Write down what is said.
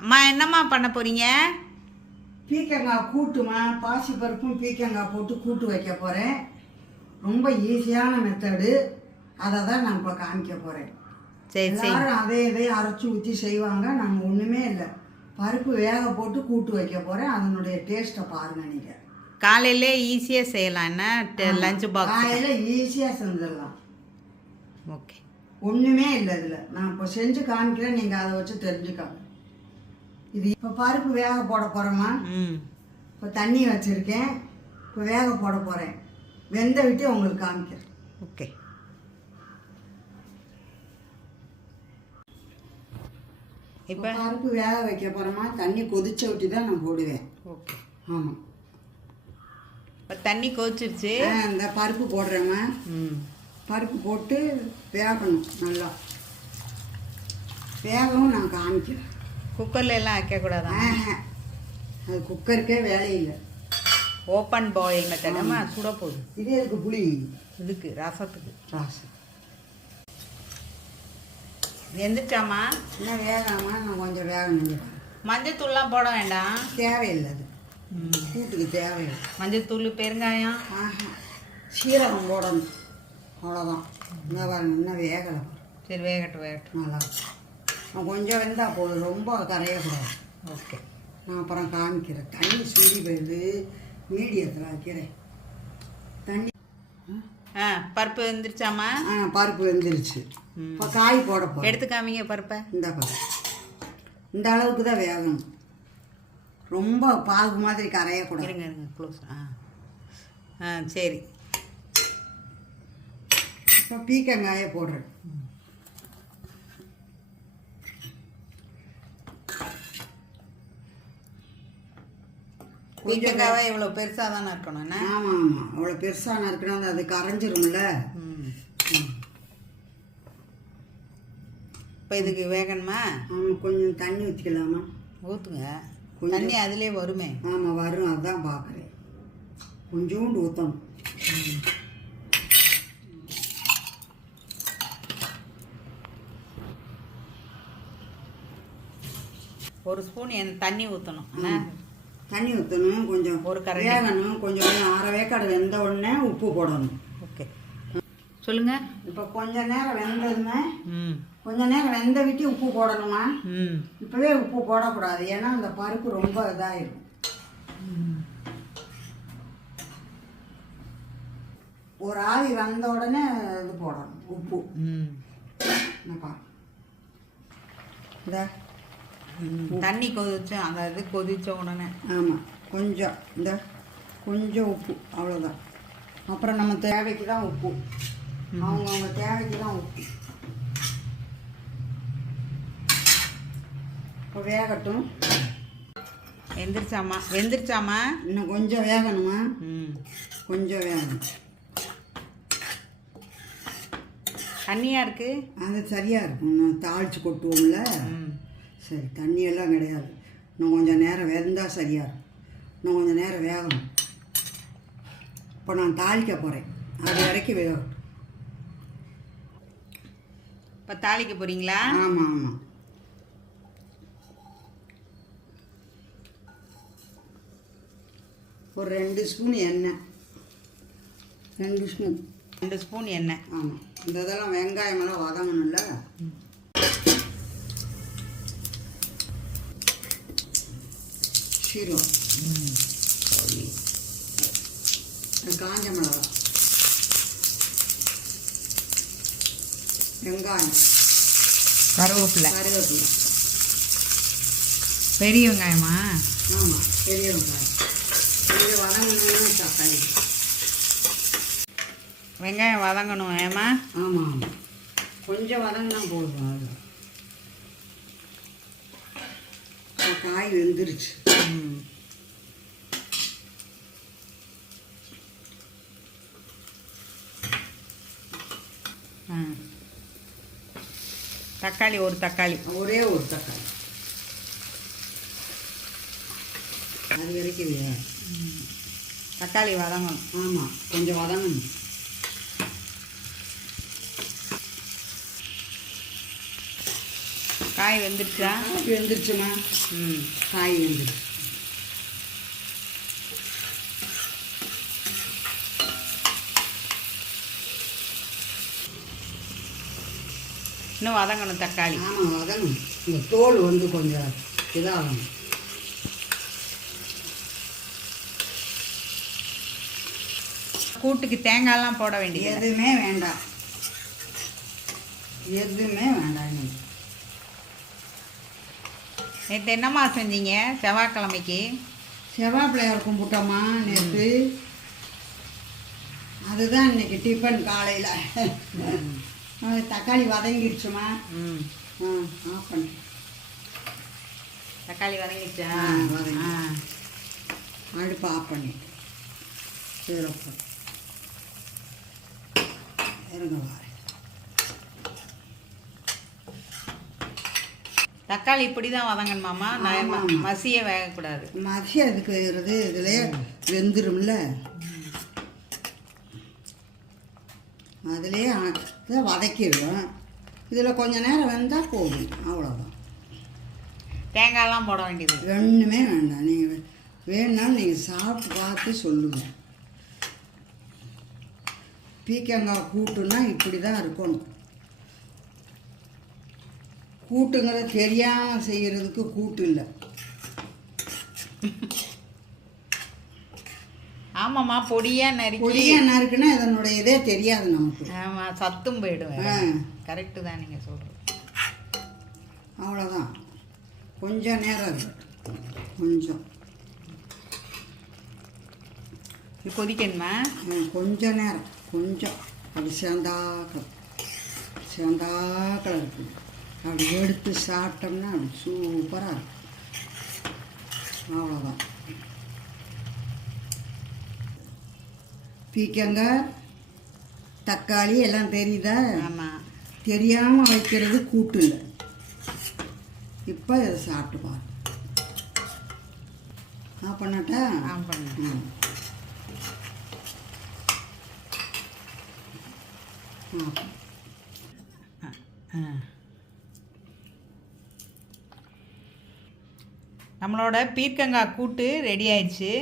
அம்மா என்னம்மா பண்ண போறீங்க? பீக்கங்காய் கூட்டுமா பாசி பருப்பும் பீக்கங்காய் போட்டு கூட்டு வைக்க போகிறேன் ரொம்ப ஈஸியான மெத்தடு அதை தான் நான் இப்போ காமிக்க போகிறேன் சரி எல்லாரும் அதே இதை அரைச்சி ஊற்றி செய்வாங்க. நம்ம ஒன்றுமே இல்லை. பருப்பு வேக போட்டு கூட்டு வைக்க போகிறேன் அதனுடைய டேஸ்ட்டை பாருங்கள் நீங்கள் காலையிலே ஈஸியாக செய்யலாம். என்ன? லஞ்ச் பாக்ஸ் காலையில் ஈஸியாக செஞ்சிடலாம். ஓகே. ஒன்றுமே இல்லை இதில். நான் இப்போ செஞ்சு காமிக்கிறேன். நீங்கள் அதை வச்சு தெரிஞ்சுக்கோங்க. இது இப்போ பருப்பு வேக போட போகிறோமா ம். இப்போ தண்ணி வச்சுருக்கேன். இப்போ வேக போட போகிறேன் வெந்த விட்டு உங்களுக்கு காமிக்கிறேன். ஓகே. இப்போ? இப்போ பருப்பு வேக வைக்க போகிறோமா தண்ணி கொதிச்ச விட்டு தான் நான் போடுவேன். ஓகே. ஆமாம் இப்போ தண்ணி கொதிச்சிருச்சு. இந்த பருப்பு போடுறேம்மா. ம். பருப்பு போட்டு வேகணும் நல்லா. வேகவும் நான் காமிக்கிறேன். குக்கர்ல எல்லாம் வைக்கக்கூடாதா? ஆஹா. அது குக்கருக்கே வேலை இல்லை ஓப்பன் பாயில் மெத்தடமா சுட போகுது இதே இருக்கு புளி? இதுக்கு ரசத்துக்கு. ராசு வெந்துச்சாமா இன்னும் வேகாமா நான் கொஞ்சம் வேகணும். மஞ்சத்தூள்லாம் போட வேண்டாம். தேவையில்லை அது. கூட்டுக்கு தேவையில்லை. மஞ்சத்தூள் பெருங்காயம். சீரகம் போடணும். அவ்வளோதான் இந்த பாருங்க இன்னும் வேகலை. சரி வேகட்டும் வேகட்டும். நல்லா கொஞ்சம் வெந்தால் போதும். ரொம்ப கரையக்கூடாது ஓகே. நான் அப்புறம் காமிக்கிறேன். தண்ணி சுடி போயிடுது. மீடியத்தில் வைக்கிறேன். தண்ணி ஆ பருப்பு வெந்துருச்சாமா ஆ பருப்பு வெந்துருச்சு. ம். இப்போ காய் போட போகிறேன் எடுத்து காமிங்க பருப்பை. இந்த பாரு. இந்த அளவுக்கு தான் வேகணும். ரொம்ப பாகு மாதிரி கரையக்கூடாது இருங்க இருங்க க்ளோஸ் ஆ. ஆ சரி. இப்போ பீக்கங்காயை போடுறேன். பீக்கங்காவை இவ்வளோ பெருசாக தானே இருக்கணும் ஆமாம் ஆமாம் அவ்வளோ பெருசாக இருக்கணும் அது கரைஞ்சிரும்ல ம். இப்போ இதுக்கு வேகணுமா? ஆமாம் கொஞ்சம் தண்ணி ஊற்றிக்கலாமா ஊற்றுங்க. தண்ணி அதிலே வருமே. ஆமாம் வரும் அதுதான் பார்க்குறேன் கொஞ்சோண்டு ஊற்றணும் ஒரு ஸ்பூன் என் தண்ணி ஊற்றணும் தண்ணி ஊற்றணும் கொஞ்சம் ஒரு கரண்டி. வேகணும் கொஞ்சம் அரை வேக்காடு வெந்த உடனே உப்பு போடணும். ஓகே. சொல்லுங்க. இப்போ கொஞ்ச நேரம் வெந்ததுமே ம். கொஞ்ச நேரம் வெந்த விட்டு உப்பு போடணுமா? ம். இப்போவே உப்பு போடக்கூடாது ஏன்னா அந்த பருப்பு ரொம்ப இதாகிடும் ஒரு ஆவி வந்த உடனே இது போடணும் உப்பு. ம். என்னப்பா இந்த. தண்ணி கொதிச்சு அந்த இது கொதிச்ச உடனே. ஆமாம் கொஞ்சம் இந்த கொஞ்சம் உப்பு அவ்வளோதான் அப்புறம் நம்ம தேவைக்கு தான் உப்பு. அவங்கவுங்க தேவைக்கு தான் உப்பு. இப்போ வேகட்டும். வெந்திருச்சாமா வெந்திருச்சாமா? இன்னும் கொஞ்சம் வேகணுமா? ம். கொஞ்சம் வேகணும். தண்ணியா இருக்கு? அது சரியாக இருக்கும். தாளித்து கொட்டுவோம்ல. ம். சரி தண்ணியெல்லாம் கிடையாது. இன்னும் கொஞ்சம் நேரம் வெந்தால் சரியாக இருக்கும் இன்னும் கொஞ்சம் நேரம் வேகணும். இப்போ நான் தாளிக்க போகிறேன் அது வரைக்கும் வேகட்டும் இப்போ தாளிக்க போறீங்களா? ஆமாம் ஆமாம் ஒரு ரெண்டு ஸ்பூன் எண்ணெய். ரெண்டு ஸ்பூன். ரெண்டு ஸ்பூன் எண்ணெய். ஆமாம் இந்த இதெல்லாம் வெங்காயமெல்லாம் வதங்கணும்ல? சீரகம் காஞ்ச மிளகா வெங்காயம் கருவேப்பிலை கருவேப்பிலை பெரிய வெங்காயமா ஆமாம் பெரிய வெங்காயம் இது வதங்கணும்னு தக்காளி வெங்காயம் வதங்கணும் ஏமா ஆமாம் ஆமாம் கொஞ்சம் வதங்கினா போதும் அது இப்ப காய் வெந்துருச்சு. தக்காளி ஒரு தக்காளி. ஒரே ஒரு தக்காளி. அது வரைக்கும் தக்காளி வதங்கணும். ஆமாம் கொஞ்சம் வதங்கணும். காய் வெந்துருச்சா? வெந்துருச்சுமா. ம். காய் வெந்துருச்சு இன்னும் வதங்கணும் தக்காளி. ஆமாம் வதங்கணும். இந்த தோல் வந்து கொஞ்சம் இதாகணும். கூட்டுக்கு தேங்காய்லாம் போட வேண்டியது எதுவுமே வேண்டாம். எதுவுமே வேண்டாம் நேற்று என்னம்மா செஞ்சீங்க? செவ்வாய்க்கிழமைக்கு? செவ்வாய் பிள்ளையார் கும்பிட்டோமா நேற்று அதுதான் இன்னைக்கு டிஃபன் காலையில். தக்காளி வதங்கிடுச்சுமா. ம். ஆஃப் பண்ணு. தக்காளி வதங்கிடுச்சா? ஆ, வதங்கி. அடுப்பு ஆஃப் பண்ணிட்டு போடு. இருங்க தக்காளி இப்படி தான் வதங்கணுமாம்மா நான். மசிய வேகக்கூடாது. மதியம் அதுக்கு இருக்கிறது இதில் வெந்துரும்ல. அதிலே அதை வதக்கிடுவோம் இதில் கொஞ்ச நேரம் வெந்தால் போதும். அவ்வளோதான் தேங்காய்லாம் போட வேண்டியது. ஒன்றுமே வேண்டாம். நீங்கள் வேணும்னாலும் நீங்கள் சாப்பிட்டு பார்த்து சொல்லுங்கள் பீக்கங்காய் கூட்டுன்னா இப்படி தான் இருக்கணும். கூட்டுங்கிறது தெரியாமல் செய்கிறதுக்கு கூட்டு இல்லை. ஆமாம்மா பொடியா நறுக்கி பொடியாக என்ன இருக்குன்னா இதனுடைய இதே தெரியாது நமக்கு. ஆமா சத்தும் போயிடுவேன். கரெக்டு தான் நீங்க சொல்றது. அவ்வளோதான் கொஞ்சம் நேரம் இருக்கு. கொஞ்சம். கொதிக்கணுமா? ம், கொஞ்ச நேரம். கொஞ்சம். அப்படி சேர்ந்தாக்கள் சேர்ந்தாக்கள் இருக்கு அப்படி எடுத்து சாப்பிட்டோம்னா அப்படி சூப்பராக இருக்கும். அவ்வளோதான் பீக்கங்காய் தக்காளி எல்லாம் தெரியுதா? ஆமா. தெரியாமல் வைக்கிறது கூட்டு இல்லை. இப்போ இதை சாப்பிட்டு பாரு ஆ பண்ணட்டா? ஆ. பண்ணு. ஆ. ஆ. நம்மளோட பீர்க்கங்காய் கூட்டு ரெடி ஆயிடுச்சு.